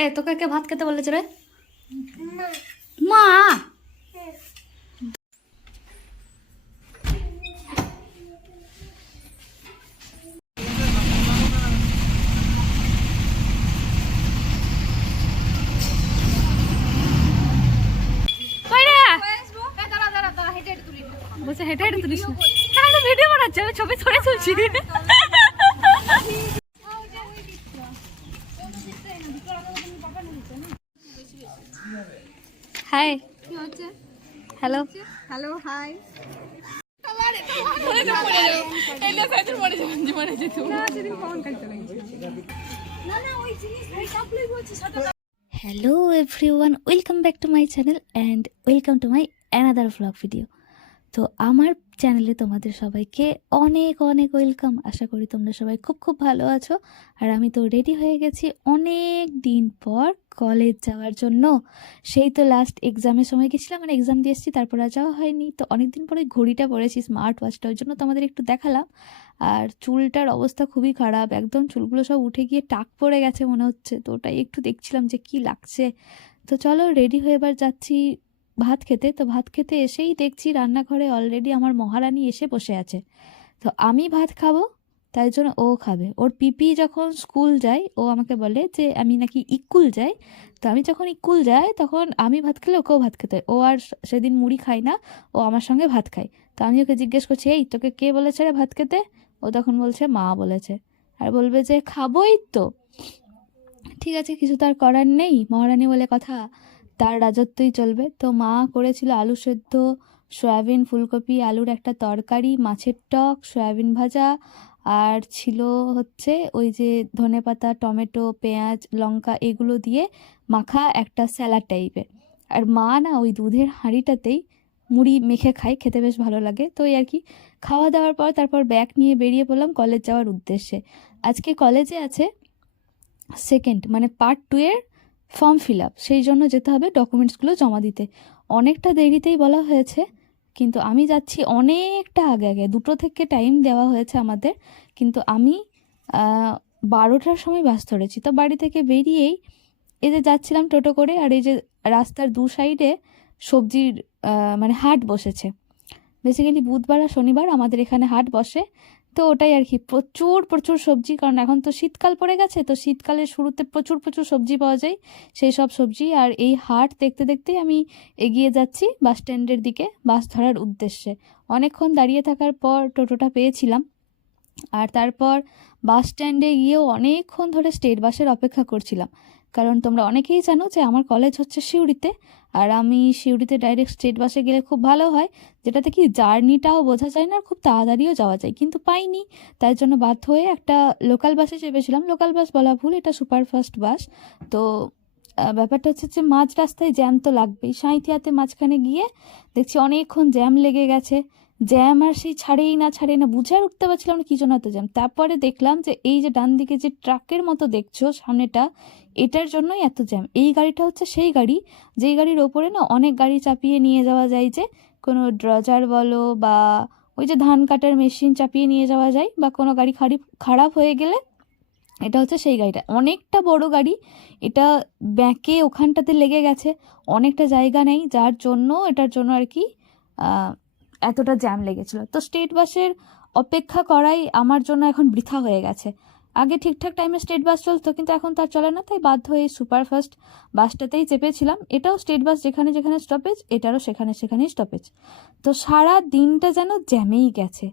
এ তোকে কে ভাত খেতে বলেছে রে? মা। মা। বলছে হেঁটে হেঁটে তুলিস না। হ্যাঁ তো ভিডিও বানাচ্ছে, আমি ছবি ছড়ে তুলছি। Hi, hello. Hello, hi. Hello everyone, welcome back to my channel and welcome to my another vlog video. তো আমার চ্যানেলে তোমাদের সবাইকে অনেক অনেক ওয়েলকাম। আশা করি তোমরা সবাই খুব খুব ভালো আছো। আর আমি তো রেডি হয়ে গেছি অনেক দিন পর কলেজ যাওয়ার জন্য। সেই তো লাস্ট এক্সামের সময় গেছিলাম, মানে এক্সাম দিয়ে এসেছি, তারপর আর যাওয়া হয়নি। তো অনেক দিন পরে ঘড়িটা পরেছি, স্মার্ট ওয়াচটা, ওই জন্য তোমাদের একটু দেখালাম। আর চুলটার অবস্থা খুবই খারাপ, একদম চুলগুলো সব উঠে গিয়ে টাক পড়ে গেছে মনে হচ্ছে। তো ওটাই একটু দেখছিলাম যে কি লাগছে। তো চলো রেডি হয়ে এবার যাচ্ছি ভাত খেতে। তো ভাত খেতে এসেই দেখছি রান্নাঘরে অলরেডি আমার মহারানী এসে বসে আছে। তো আমি ভাত খাবো, তাই জন্য ও খাবে। ওর পিপি যখন স্কুল যায় ও আমাকে বলে যে আমি নাকি ইকুল যাই। তো আমি যখন ইকুল যাই তখন আমি ভাত খেলে ওকেও ভাত খেতে হয়। ও আর সেদিন মুড়ি খায় না, ও আমার সঙ্গে ভাত খায়। তো আমি ওকে জিজ্ঞেস করছি, এই তোকে কে বলেছে রে ভাত খেতে? ও তখন বলছে মা বলেছে। আর বলবে যে খাবোই তো। ঠিক আছে, কিছু তার করার নেই, মহারানী বলে কথা, তার রাজত্বই চলবে। তো মা করেছিল আলু সেদ্ধ, সয়াবিন, ফুলকপি, আলুর একটা তরকারি, মাছের টক, সয়াবিন ভাজা, আর ছিল হচ্ছে ওই যে ধনেপাতা, টমেটো, পেঁয়াজ, লঙ্কা এগুলো দিয়ে মাখা একটা স্যালাড টাইপের। আর মা না ওই দুধের হাঁড়িটাতেই মুড়ি মেখে খায়, খেতে বেশ ভালো লাগে। তো এই আর কি, খাওয়া দাওয়ার পর তারপর ব্যাগ নিয়ে বেরিয়ে পড়লাম কলেজ যাওয়ার উদ্দেশ্যে। আজকে কলেজে আছে সেকেন্ড মানে পার্ট 2 এর ফর্ম ফিল আপ, সেই জন্য যেতে হবে ডকুমেন্টসগুলো জমা দিতে। অনেকটা দেরিতেই বলা হয়েছে, কিন্তু আমি যাচ্ছি অনেকটা আগে আগে। 2টো থেকে টাইম দেওয়া হয়েছে আমাদের, কিন্তু আমি 12টার সময় বাস ধরেছি। তো বাড়ি থেকে বেরিয়েই এই যে যাচ্ছিলাম টোটো করে, আর এই যে রাস্তার দু সাইডে সবজির মানে হাট বসেছে। বেসিক্যালি বুধবার আর শনিবার আমাদের এখানে হাট বসে। তো ওটাই আর কি, প্রচুর প্রচুর সবজি, কারণ এখন তো শীতকাল পড়ে গেছে। তো শীতকালের শুরুতে প্রচুর প্রচুর সবজি পাওয়া যায়, সেই সব সবজি। আর এই হাট দেখতে দেখতেই আমি এগিয়ে যাচ্ছি বাস স্ট্যান্ডের দিকে বাস ধরার উদ্দেশ্যে। অনেকক্ষণ দাঁড়িয়ে থাকার পর টোটোটা পেয়েছিলাম। আর তারপর বাস স্ট্যান্ডে গিয়েও অনেকক্ষণ ধরে স্টেট বাসের অপেক্ষা করছিলাম, কারণ তোমরা অনেকেই জানো যে আমার কলেজ হচ্ছে সিউড়িতে। আর আমি সিউড়িতে ডাইরেক্ট স্টেট বাসে গেলে খুব ভালো হয়, যেটাতে কি জার্নিটাও বোঝা যায় না আর খুব তাড়াতাড়িও যাওয়া যায়, কিন্তু পাইনি। তাই জন্য বাধ্য হয়ে একটা লোকাল বাসে চেপেছিলাম। লোকাল বাস বলা ভুল, এটা সুপারফাস্ট বাস। তো ব্যাপারটা হচ্ছে যে মাঝ রাস্তায় জ্যাম তো লাগবেই। সাঁইথিয়াতে মাঝখানে গিয়ে দেখছি অনেকক্ষণ জ্যাম লেগে গেছে। জ্যাম আর সেই ছাড়েই না ছাড়েই না, বুঝে আর উঠতে পারছিলাম না কি জন্য এত জ্যাম। তারপরে দেখলাম যে এই যে ডান দিকে যে ট্রাকের মতো দেখছো সামনেটা, এটার জন্যই এত জ্যাম। এই গাড়িটা হচ্ছে সেই গাড়ি যেই গাড়ির ওপরে না অনেক গাড়ি চাপিয়ে নিয়ে যাওয়া যায়, যে কোনো ড্রজার বলো বা ওই যে ধান কাটার মেশিন চাপিয়ে নিয়ে যাওয়া যায়, বা কোনো গাড়ি খারাপ হয়ে গেলে এটা হচ্ছে সেই গাড়িটা। অনেকটা বড় গাড়ি, এটা ব্যাকে ওখানটাতে লেগে গেছে, অনেকটা জায়গা নেই, যার জন্য এটার জন্য আর কি এতটা জ্যাম লেগেছিল। তো স্টেট বাসের অপেক্ষা করাই আমার জন্য এখন বৃথা হয়ে গেছে। আগে ঠিকঠাক টাইমে স্টেট বাস চলতো, কিন্তু এখন তার চলে না। তাই বাধ্য হয়ে সুপারফাস্ট বাসটাতেই চেপেছিলাম। এটাও স্টেট বাস, যেখানে যেখানে স্টপেজ এটারও সেখানে সেখানেই স্টপেজ। তো সারা দিনটা যেন জ্যামেই গেছে।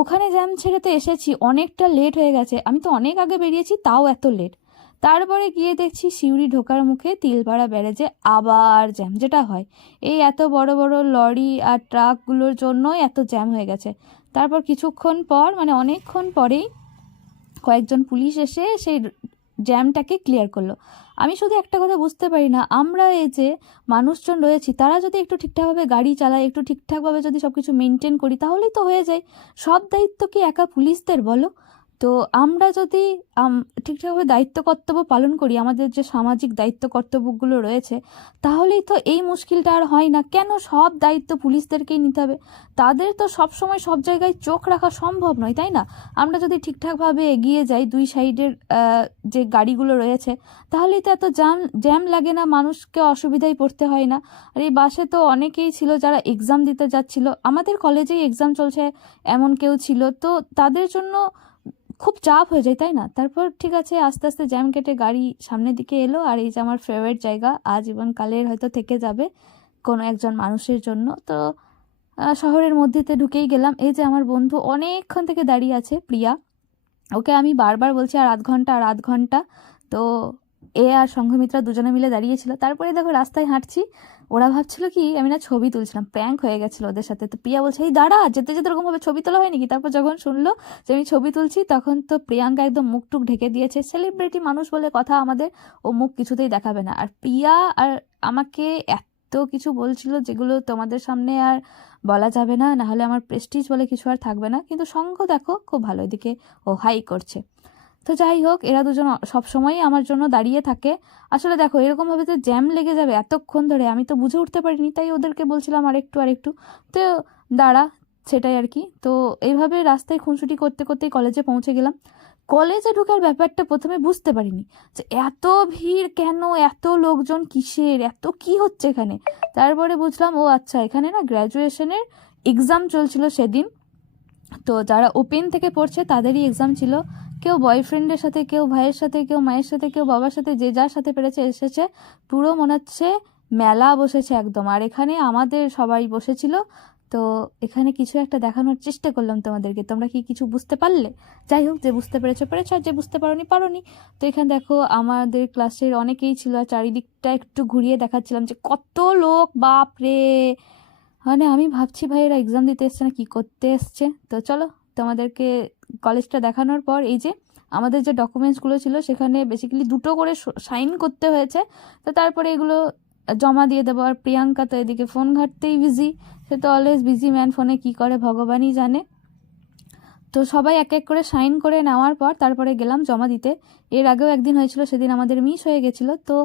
ওখানে জ্যাম ছেড়ে তো এসেছি, অনেকটা লেট হয়ে গেছে। আমি তো অনেক আগে বেরিয়েছি, তাও এত লেট। তারপরে গিয়ে দেখছি সিউড়ি ঢোকার মুখে তিলপাড়া ব্যারেজে আবার জ্যাম, যেটা হয় এই এত বড় বড় লরি আর ট্রাকগুলোর জন্যই এত জ্যাম হয়ে গেছে। তারপর কিছুক্ষণ পর, মানে অনেকক্ষণ পরেই কয়েকজন পুলিশ এসে সেই জ্যামটাকে ক্লিয়ার করলো। আমি শুধু একটা কথা বুঝতে পারি না, আমরা এই যে মানুষজন রয়েছি তারা যদি একটু ঠিকঠাকভাবে গাড়ি চালায়, একটু ঠিকঠাকভাবে যদি সব কিছু মেনটেন করি, তাহলেই তো হয়ে যায়। সব দায়িত্ব কি একা পুলিশদের বলো? তো আমরা যদি ঠিকঠাকভাবে দায়িত্ব কর্তব্য পালন করি, আমাদের যে সামাজিক দায়িত্ব কর্তব্যগুলো রয়েছে, তাহলেই তো এই মুশকিলটা আর হয় না। কেন সব দায়িত্ব পুলিশদেরকেই নিতে হবে? তাদের তো সব সময় সব জায়গায় চোখ রাখা সম্ভব নয়, তাই না? আমরা যদি ঠিকঠাকভাবে এগিয়ে যাই, দুই সাইডের যে গাড়িগুলো রয়েছে, তাহলেই তো এত জ্যাম লাগে না, মানুষকে অসুবিধায় পড়তে হয় না। আর এই বাসে তো অনেকেই ছিল যারা এক্সাম দিতে যাচ্ছিল, আমাদের কলেজেই এক্সাম চলছে এমন কেউ ছিল, তো তাদের জন্য খুব চাপ হয়ে যায়, তাই না? তারপর ঠিক আছে, আস্তে আস্তে জ্যাম কেটে গাড়ি সামনের দিকে এলো। আর এই যে আমার ফেভারিট জায়গা, আজীবনকালের হয়তো থেকে যাবে কোনো একজন মানুষের জন্য। তো শহরের মধ্যেতে ঢুকেই গেলাম। এই যে আমার বন্ধু অনেকক্ষণ থেকে দাঁড়িয়ে আছে, প্রিয়া, ওকে আমি বারবার বলছি আর আধ ঘন্টা, আর আধ ঘন্টা। তো এ আর সংঘমিত্রা দুজনে মিলে দাঁড়িয়েছিল। তারপরে দেখো রাস্তায় হাঁটছি, ওরা ভাবছিল কি আমি না ছবি তুলছিলাম, প্র্যাঙ্ক হয়ে গেছিলো ওদের সাথে। তো প্রিয়া বলছে, এই দাঁড়া, যেতে যেতে ওরকমভাবে ছবি তোলা হয় নাকি? তারপর যখন শুনলো যে আমি ছবি তুলছি, তখন তো প্রিয়াঙ্কা একদম মুখ টুক ঢেকে দিয়েছে। সেলিব্রিটি মানুষ বলে কথা আমাদের, ও মুখ কিছুতেই দেখাবে না। আর প্রিয়া আর আমাকে এত কিছু বলছিল যেগুলো তোমাদের সামনে আর বলা যাবে না, নাহলে আমার প্রেস্টিজ বলে কিছু আর থাকবে না। কিন্তু সঙ্গ দেখো খুব ভালো, এদিকে ও হাই করছে। তো যাই হোক, এরা দুজন সবসময়ই আমার জন্য দাঁড়িয়ে থাকে। আসলে দেখো, এরকমভাবে যে জ্যাম লেগে যাবে এতক্ষণ ধরে, আমি তো বুঝে উঠতে পারিনি, তাই ওদেরকে বলছিলাম আরেকটু। তো দাঁড়া, সেটাই আর কি। তো এইভাবে রাস্তায় খুনসুটি করতে করতেই কলেজে পৌঁছে গেলাম। কলেজে ঢোকার ব্যাপারটা প্রথমে বুঝতে পারিনি যে এত ভিড় কেন, এত লোকজন কিসের, এত কি হচ্ছে এখানে। তারপরে বুঝলাম, ও আচ্ছা, এখানে না গ্র্যাজুয়েশনের এক্সাম চলছিল সেদিন। তো যারা ওপেন থেকে পড়ছে তাদেরই এক্সাম ছিল। কেউ বয়ফ্রেন্ডের সাথে, কেউ ভাইয়ের সাথে, কেউ মায়ের সাথে, কেউ বাবার সাথে, যে যার সাথে পেরেছে এসেছে। পুরো মনে হচ্ছে মেলা বসেছে একদম। আর এখানে আমাদের সবাই বসেছিল। তো এখানে কিছু একটা দেখানোর চেষ্টা করলাম তোমাদেরকে, তোমরা কি কিছু বুঝতে পারলে? যাই হোক, যে বুঝতে পেরেছো পেরেছো, আর যে বুঝতে পারোনি। তো এখানে দেখো আমাদের ক্লাসের অনেকেই ছিল, আর চারিদিকটা একটু ঘুরিয়ে দেখাচ্ছিলাম যে কত লোক, বাপ রে। মানে আমি ভাবছি ভাই এরা এক্সাম দিতে এসছে না কি করতে এসছে। তো চলো তোমাদেরকে কলেজটা দেখানোর পর, এই যে আমাদের যে ডকুমেন্টসগুলো ছিল সেখানে বেসিক্যালি দুটো করে সাইন করতে হয়েছে। তো তারপরে এগুলো জমা দিয়ে দেবো। আর প্রিয়াঙ্কা তো এদিকে ফোন ঘাঁটতেই বিজি, সে তো অলওয়েজ বিজি ম্যান, ফোনে কি করে ভগবানই জানে। তো সবাই এক এক করে সাইন করে নেওয়ার পর তারপরে গেলাম জমা দিতে। এর আগেও একদিন হয়েছিল, সেদিন আমাদের মিস হয়ে গেছিলো। তো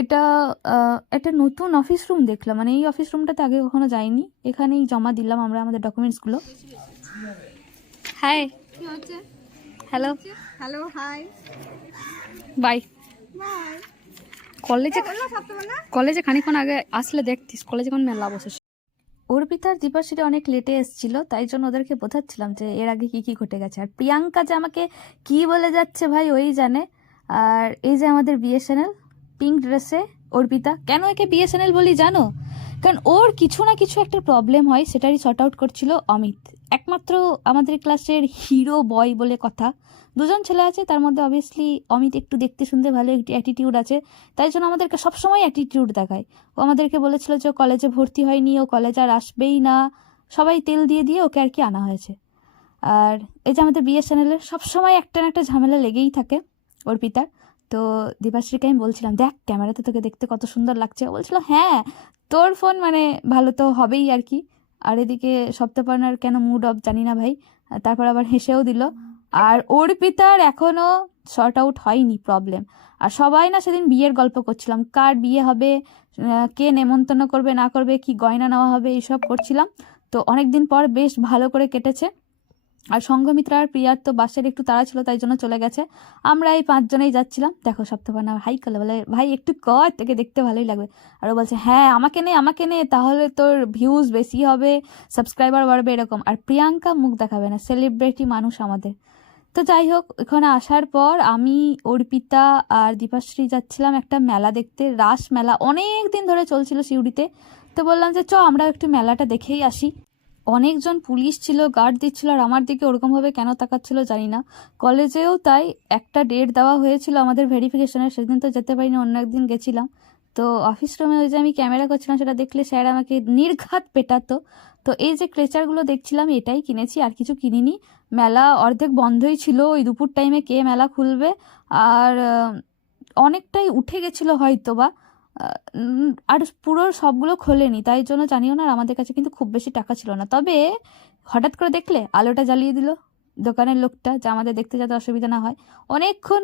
এটা একটা নতুন অফিস রুম দেখলাম, মানে এই অফিস রুমটাতে আগে কখনো যাইনি। এখানেই জমা দিলাম আমরা আমাদের ডকুমেন্টসগুলো। হাই, কি হচ্ছে? Hello, hello, hi, bye. Bye. কলেজে বললো সপ্তমা না? কলেজে খানিকক্ষণ আগে আসলে দেখতিস কলেজে কোন মেলা বসেছে। অর্পিতা আর দীপাশ্রী অনেক লেটে এসেছিল, তাই জন্য ওদেরকে বোঝাচ্ছিলাম যে এর আগে কি কি ঘটে গেছে। আর প্রিয়াঙ্কা যে আমাকে কি বলে যাচ্ছে ভাই ওই জানে। আর এই যে আমাদের বিএসএনএল পিঙ্ক ড্রেসে অর্পিতা, কেন একে বিএসএনএল বলি জানো? কারণ ওর কিছু না কিছু একটা প্রবলেম হয়, সেটারই সর্ট আউট করছিল অমিত, একমাত্র আমাদের ক্লাসের হিরো বয় বলে কথা। দুজন ছেলে আছে, তার মধ্যে অবভিয়াসলি অমিত একটু দেখতে শুনতে ভালো, একটু অ্যাটিটিউড আছে, তাই জন্য আমাদেরকে সবসময় অ্যাটিটিউড দেখায়। ও আমাদেরকে বলেছিল যে ও কলেজে ভর্তি হয়নি, ও কলেজ আর আসবেই না, সবাই তেল দিয়ে দিয়ে ওকে আর কি আনা হয়েছে। আর এই যে আমাদের বিএসএনএলের সবসময় একটা না একটা ঝামেলা লেগেই থাকে অর্পিতার। তো দীপাশ্রীকে আমি বলছিলাম, দেখ ক্যামেরাতে তোকে দেখতে কত সুন্দর লাগছে। ও বলছিল, হ্যাঁ তোর ফোন মানে ভালো তো হবেই আর কি। আর এদিকে সপ্তপর্ণার কেন মুড অফ জানি না ভাই। তারপর আবার হেসেও দিল। আর অর্পিতার এখনও শর্ট আউট হয়নি প্রবলেম। আর সবাই না সেদিন বিয়ের গল্প করছিলাম, কার বিয়ে হবে, কে নেমন্তন্ন করবে না করবে, কি গয়না নেওয়া হবে, এইসব করছিলাম। তো অনেক দিন পর বেশ ভালো করে কেটেছে। আর সংঘমিত্রা আর প্রিয়ার তো বাসের একটু তাড়া ছিল, তাই জন্য চলে গেছে। আমরা এই 5 জনেই যাচ্ছিলাম। দেখো সপ্তপর্ণা হাই করলে, বলে ভাই একটু কর, তোকে দেখতে ভালোই লাগবে। আর ও বলছে, হ্যাঁ আমাকে নে তাহলে তোর ভিউজ বেশি হবে, সাবস্ক্রাইবার বাড়বে, এরকম। আর প্রিয়াঙ্কা মুখ দেখাবে না, সেলিব্রিটি মানুষ আমাদের। তো যাই হোক, এখানে আসার পর আমি, অর্পিতা আর দীপাশ্রী যাচ্ছিলাম একটা মেলা দেখতে, রাস মেলা, অনেক দিন ধরে চলছিল সিউড়িতে। তো বললাম যে আমরা একটু মেলাটা দেখেই আসি। অনেকজন পুলিশ ছিল, গার্ড দিচ্ছিল, আর আমার দিকে ওরকমভাবে কেন তাকাচ্ছিল জানি না। কলেজেও তাই একটা ডেট দেওয়া হয়েছিল আমাদের ভেরিফিকেশনের, সেদিন তো যেতে পারিনি, অন্য একদিন গেছিলাম। তো অফিস রুমে ওই যে আমি ক্যামেরা করছিলাম, সেটা দেখলে স্যার আমাকে নির্ঘাত পেটাতো। তো এই যে ক্লেচারগুলো দেখছিলাম এটাই কিনেছি, আর কিছু কিনিনি। মেলা অর্ধেক বন্ধই ছিল, ওই দুপুর টাইমে কে মেলা খুলবে। আর অনেকটাই উঠে গেছিলো হয়তো বা, আর পুরো সবগুলো খোলেনি, তাই জন্য জানিও না। আর আমাদের কাছে কিন্তু খুব বেশি টাকা ছিল না। তবে হঠাৎ করে দেখলে আলোটা জ্বালিয়ে দিল, দোকানের লোকটা, যে আমাদের দেখতে যাতে অসুবিধা না হয়। অনেকক্ষণ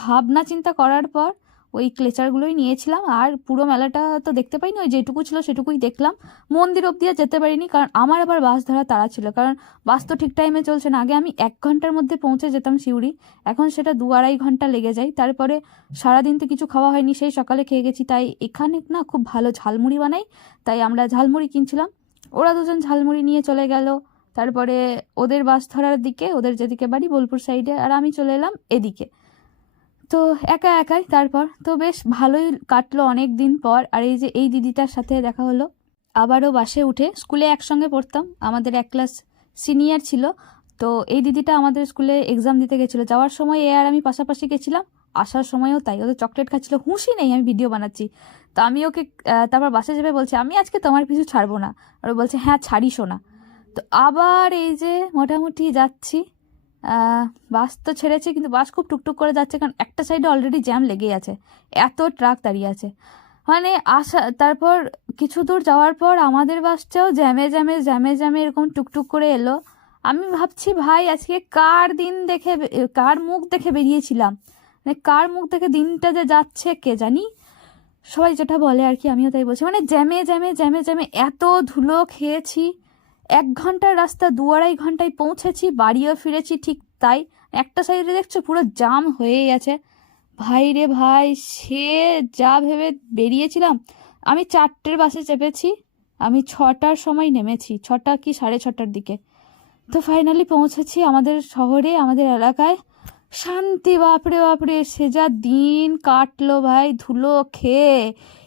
ভাবনা চিন্তা করার পর ওই ক্লেচারগুলোই নিয়েছিলাম। আর পুরো মেলাটা তো দেখতে পাইনি, ওই যেটুকু ছিল সেটুকুই দেখলাম। মন্দির অবধি আর যেতে পারিনি, কারণ আমার আবার বাস ধরা তাড়া ছিল, কারণ বাস তো ঠিক টাইমে চলছে না। আগে আমি 1 ঘন্টার মধ্যে পৌঁছে যেতাম সিউড়ি, এখন সেটা 2-2.5 ঘন্টা লেগে যায়। তারপরে সারাদিন তো কিছু খাওয়া হয়নি, সেই সকালে খেয়ে গেছি। তাই এখানে না খুব ভালো ঝালমুড়ি বানাই, তাই আমরা ঝালমুড়ি কিনছিলাম। ওরা দুজন ঝালমুড়ি নিয়ে চলে গেল। তারপরে ওদের বাস ধরার দিকে, ওদের যেদিকে বাড়ি বোলপুর সাইডে, আর আমি চলে এলাম এদিকে। তো একা একাই তারপর তো বেশ ভালোই কাটলো অনেক দিন পর। আর এই যে এই দিদিটার সাথে দেখা হলো আবারও বাসে উঠে। স্কুলে একসঙ্গে পড়তাম, আমাদের 1 ক্লাস সিনিয়র ছিল। তো এই দিদিটা আমাদের স্কুলে এক্সাম দিতে গেছিলো, যাওয়ার সময় এ আর আমি পাশাপাশি গেছিলাম, আসার সময়ও তাই। ওদের চকলেট খাচ্ছিল, হুঁশি নেই আমি ভিডিও বানাচ্ছি। তো আমি ওকে তারপর বাসে যাবে বলছে, আমি আজকে তোমার পিছু ছাড়বো না। আর ও বলছে, হ্যাঁ ছাড়িসও না। তো আবার এই যে মোটামুটি যাচ্ছি। বাস তো ছেড়েছে, কিন্তু বাস খুব টুকটুক করে যাচ্ছে, কারণ একটা সাইডে অলরেডি জ্যাম লেগেই আছে, এত ট্রাক দাঁড়িয়ে আছে। মানে তারপর কিছু দূর যাওয়ার পর আমাদের বাসটাও জ্যামে জ্যামে জ্যামে জ্যামে এরকম টুকটুক করে এলো। আমি ভাবছি, ভাই আজকে কার দিন দেখে, কার মুখ দেখে বেরিয়েছিলাম, মানে কার মুখ দেখে দিনটা যে যাচ্ছে কে জানি। সবাই যেটা বলে আর কি, আমিও তাই বলছি। মানে জ্যামে জ্যামে জ্যামে জ্যামে এত ধুলো খেয়েছি। 1 ঘন্টার রাস্তা 2-2.5 ঘন্টায় পৌঁছেছি, বাড়িও ফিরেছি ঠিক তাই। একটা সাইডে দেখছো পুরো জাম হয়ে গেছে। ভাই রে ভাই, সে যা ভেবে বেরিয়েছিলাম। আমি 4টের বাসে চেপেছি, আমি 6টার সময় নেমেছি, 6টা কি 6:30টার দিকে। তো ফাইনালি পৌঁছেছি আমাদের শহরে, আমাদের এলাকায়। শান্তি, বাপরে বাপরে, সে যা দিন কাটলো ভাই, ধুলো খেয়ে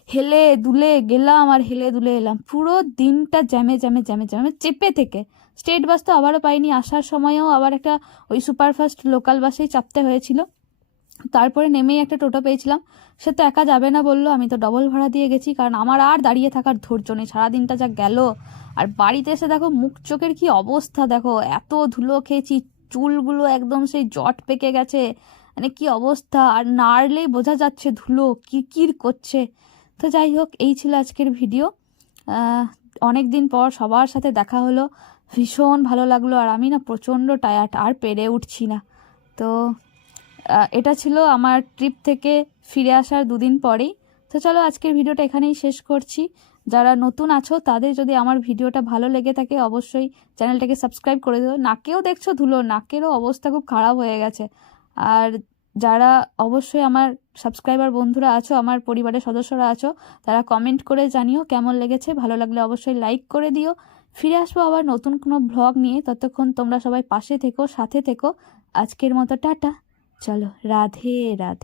হেলে দুলে গেলাম আর হেলে দুলে এলাম। পুরো দিনটা জ্যামে জ্যামে জ্যামে জ্যামে চেপে থেকে। স্টেট বাস তো আবারও পাইনি, আসার সময়ও আবার একটা ওই সুপারফাস্ট লোকাল বাসেই চাপতে হয়েছিল। তারপরে নেমেই একটা টোটো পেয়েছিলাম, সে তো একা যাবে না বললো, আমি তো ডবল ভাড়া দিয়ে গেছি, কারণ আমার আর দাঁড়িয়ে থাকার ধৈর্য নেই, সারাদিনটা যা গেল। আর বাড়িতে এসে দেখো মুখ চোখের কি অবস্থা, দেখো এত ধুলো খেয়েছি, চুলগুলো একদম সেই জট পেকে গেছে, মানে কি অবস্থা। আর নাড়লেই বোঝা যাচ্ছে ধুলো কিরকির করছে। তো যাই হোক, এই ছিল আজকের ভিডিও। অনেক দিন পর সবার সাথে দেখা হলো, ভীষণ ভালো লাগলো। আর আমি না প্রচণ্ড টায়ার্ড, আর পেরে উঠছি না। তো এটা ছিল আমার ট্রিপ থেকে ফিরে আসার 2 দিন পরেই। তো চলো আজকের ভিডিওটা এখানেই শেষ করছি। যারা নতুন আছো তাদের যদি আমার ভিডিওটা ভালো লেগে থাকে অবশ্যই চ্যানেলটাকে সাবস্ক্রাইব করে দিও। নাকেও দেখছো ধুলো, নাকেরও অবস্থা খুব খারাপ হয়ে গেছে। আর যারা অবশ্যই আমার সাবস্ক্রাইবার বন্ধুরা আছো, আমার পরিবারের সদস্যরা আছো, তারা কমেন্ট করে জানিও কেমন লেগেছে। ভালো লাগলে অবশ্যই লাইক করে দিও। ফিরে আসবো আবার নতুন কোনো ভ্লগ নিয়ে, ততক্ষণ তোমরা সবাই পাশে থেকো, সাথে থেকো। আজকের মতো টাটা। চলো, রাধে রাধে।